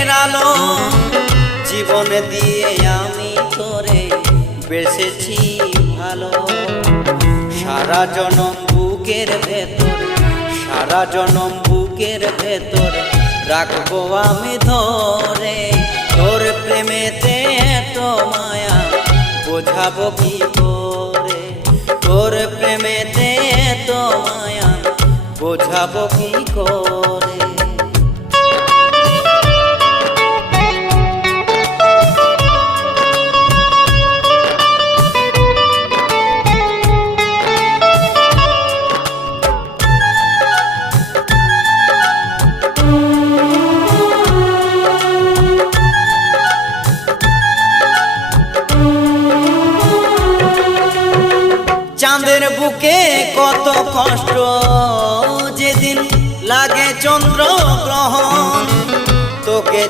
বুকের আলো জীবন দিয়ে আমি তোরে বেসেছি ভালো। সারা জনম বুকের ভেতর, সারা জনম বুকের ভেতর রাখবো আমি ধরে। তোর প্রেমেতে এত মায়া বোঝাবো কি করে, তোর প্রেমেতে এত মায়া বোঝাবো কি করে। চাঁদের বুকে কত কষ্ট যেদিন লাগে চন্দ্র গ্রহণ, তোকে